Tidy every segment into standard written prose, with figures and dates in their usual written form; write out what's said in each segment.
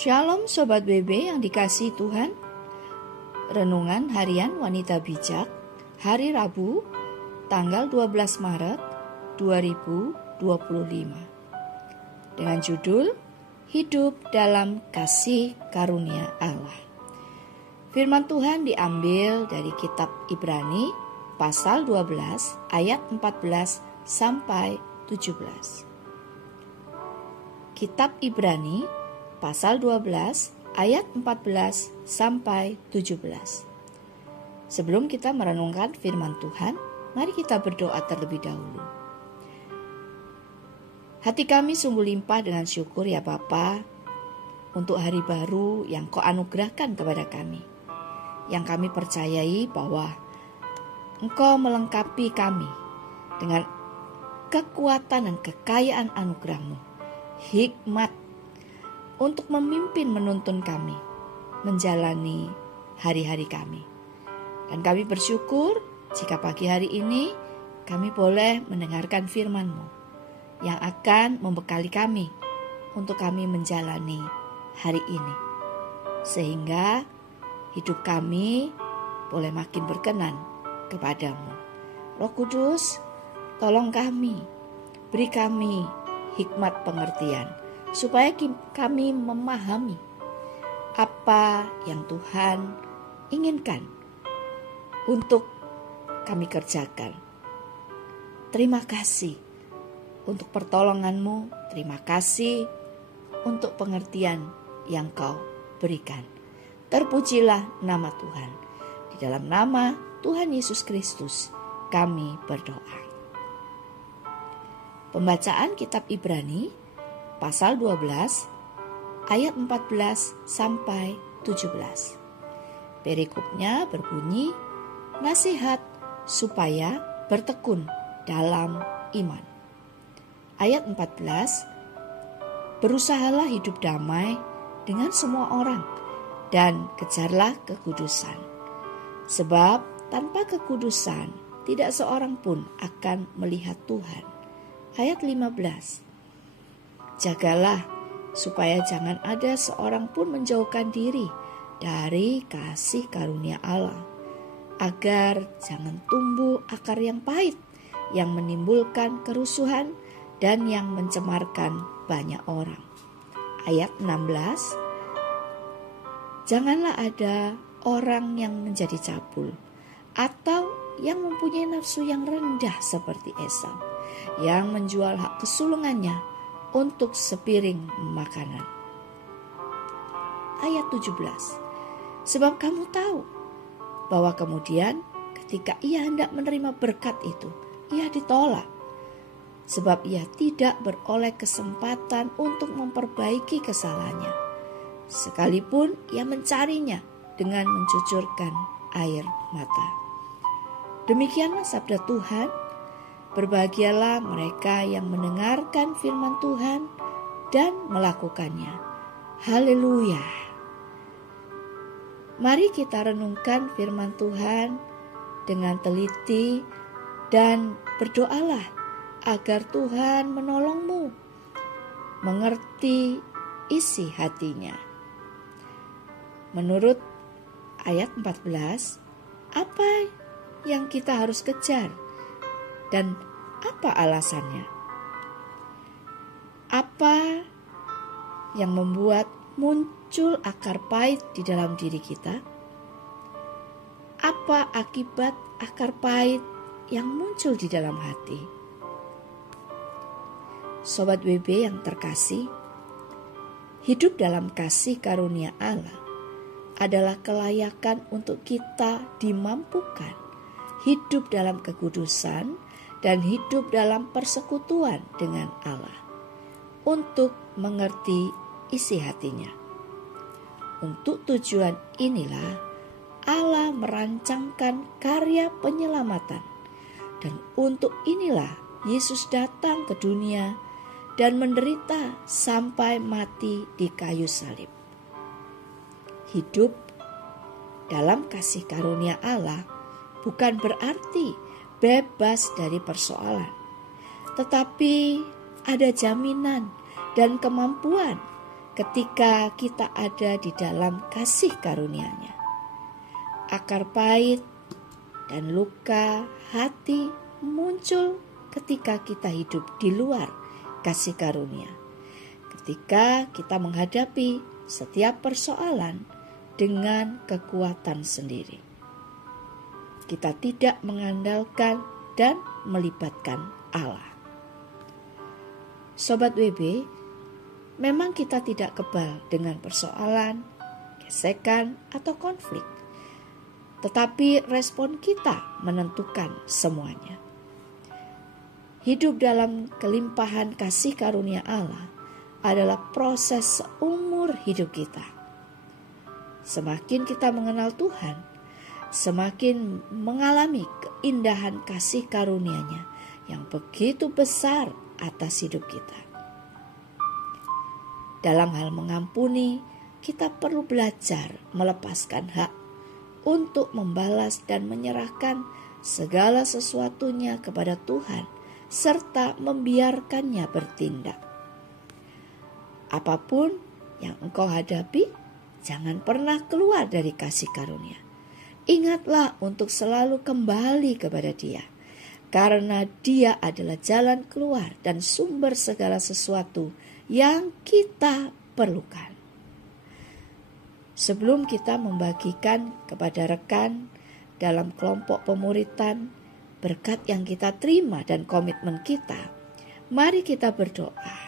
Shalom Sobat BB yang dikasihi Tuhan. Renungan Harian Wanita Bijak hari Rabu tanggal 12 Maret 2025 dengan judul Hidup dalam Kasih Karunia Allah. Firman Tuhan diambil dari kitab Ibrani pasal 12 ayat 14 sampai 17. Kitab Ibrani pasal 12 ayat 14 sampai 17. Sebelum kita merenungkan firman Tuhan, mari kita berdoa terlebih dahulu. Hati kami sungguh limpah dengan syukur ya Bapa, untuk hari baru yang Kau anugerahkan kepada kami. Yang kami percayai bahwa Engkau melengkapi kami dengan kekuatan dan kekayaan anugerah-Mu, hikmat untuk memimpin menuntun kami menjalani hari-hari kami. Dan kami bersyukur jika pagi hari ini kami boleh mendengarkan firman-Mu yang akan membekali kami untuk kami menjalani hari ini. Sehingga hidup kami boleh makin berkenan kepadamu. Roh Kudus, tolong kami, beri kami hikmat pengertian, supaya kami memahami apa yang Tuhan inginkan untuk kami kerjakan. Terima kasih untuk pertolongan-Mu, terima kasih untuk pengertian yang Kau berikan. Terpujilah nama Tuhan. Di dalam nama Tuhan Yesus Kristus kami berdoa. Pembacaan kitab Ibrani pasal 12 ayat 14 sampai 17. Perikopnya berbunyi, nasihat supaya bertekun dalam iman. Ayat 14, berusahalah hidup damai dengan semua orang dan kejarlah kekudusan. Sebab tanpa kekudusan tidak seorang pun akan melihat Tuhan. Ayat 15, jagalah supaya jangan ada seorang pun menjauhkan diri dari kasih karunia Allah, agar jangan tumbuh akar yang pahit yang menimbulkan kerusuhan dan yang mencemarkan banyak orang. Ayat 16, janganlah ada orang yang menjadi cabul atau yang mempunyai nafsu yang rendah seperti Esau, yang menjual hak kesulungannya untuk sepiring makanan. Ayat 17, sebab kamu tahu bahwa kemudian ketika ia hendak menerima berkat itu, ia ditolak, sebab ia tidak beroleh kesempatan untuk memperbaiki kesalahannya, sekalipun ia mencarinya dengan mencucurkan air mata. Demikianlah sabda Tuhan. Berbahagialah mereka yang mendengarkan firman Tuhan dan melakukannya. Haleluya. Mari kita renungkan firman Tuhan dengan teliti dan berdoalah agar Tuhan menolongmu mengerti isi hatinya. Menurut ayat 14, apa yang kita harus kejar? Dan apa alasannya? Apa yang membuat muncul akar pahit di dalam diri kita? Apa akibat akar pahit yang muncul di dalam hati? Sobat BB yang terkasih, hidup dalam kasih karunia Allah adalah kelayakan untuk kita dimampukan hidup dalam kekudusan dan hidup dalam persekutuan dengan Allah untuk mengerti isi hatinya. Untuk tujuan inilah Allah merancangkan karya penyelamatan, dan untuk inilah Yesus datang ke dunia dan menderita sampai mati di kayu salib. Hidup dalam kasih karunia Allah bukan berarti bebas dari persoalan, tetapi ada jaminan dan kemampuan ketika kita ada di dalam kasih karunia-Nya. Akar pahit dan luka hati muncul ketika kita hidup di luar kasih karunia. Ketika kita menghadapi setiap persoalan dengan kekuatan sendiri. Kita tidak mengandalkan dan melibatkan Allah. Sobat WB, memang kita tidak kebal dengan persoalan, gesekan, atau konflik. Tetapi respon kita menentukan semuanya. Hidup dalam kelimpahan kasih karunia Allah adalah proses seumur hidup kita. Semakin kita mengenal Tuhan, semakin mengalami keindahan kasih karunia-Nya yang begitu besar atas hidup kita. Dalam hal mengampuni, kita perlu belajar melepaskan hak untuk membalas dan menyerahkan segala sesuatunya kepada Tuhan, serta membiarkannya bertindak. Apapun yang engkau hadapi, jangan pernah keluar dari kasih karunia. Ingatlah untuk selalu kembali kepada Dia, karena Dia adalah jalan keluar dan sumber segala sesuatu yang kita perlukan. Sebelum kita membagikan kepada rekan dalam kelompok pemuritan berkat yang kita terima dan komitmen kita, mari kita berdoa.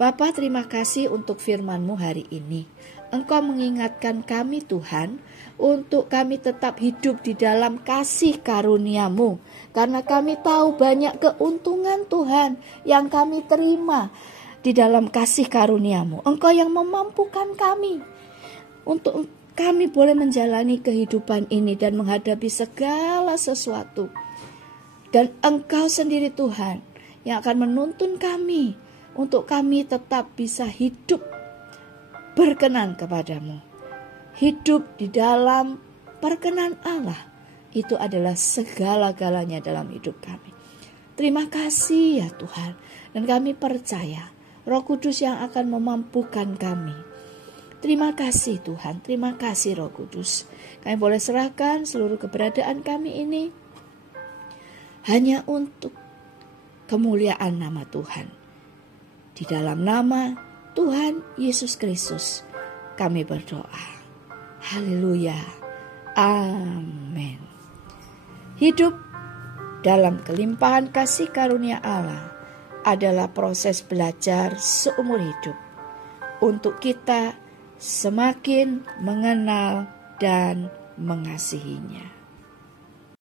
Bapa, terima kasih untuk firman-Mu hari ini. Engkau mengingatkan kami Tuhan, untuk kami tetap hidup di dalam kasih karunia-Mu. Karena kami tahu banyak keuntungan Tuhan yang kami terima di dalam kasih karunia-Mu. Engkau yang memampukan kami untuk kami boleh menjalani kehidupan ini dan menghadapi segala sesuatu. Dan Engkau sendiri Tuhan yang akan menuntun kami untuk kami tetap bisa hidup berkenan kepadamu. Hidup di dalam perkenan Allah, itu adalah segala-galanya dalam hidup kami. Terima kasih ya Tuhan. Dan kami percaya Roh Kudus yang akan memampukan kami. Terima kasih Tuhan, terima kasih Roh Kudus. Kami boleh serahkan seluruh keberadaan kami ini hanya untuk kemuliaan nama Tuhan. Di dalam nama Tuhan Yesus Kristus kami berdoa. Haleluya. Amin. Hidup dalam kelimpahan kasih karunia Allah adalah proses belajar seumur hidup untuk kita semakin mengenal dan mengasihinya.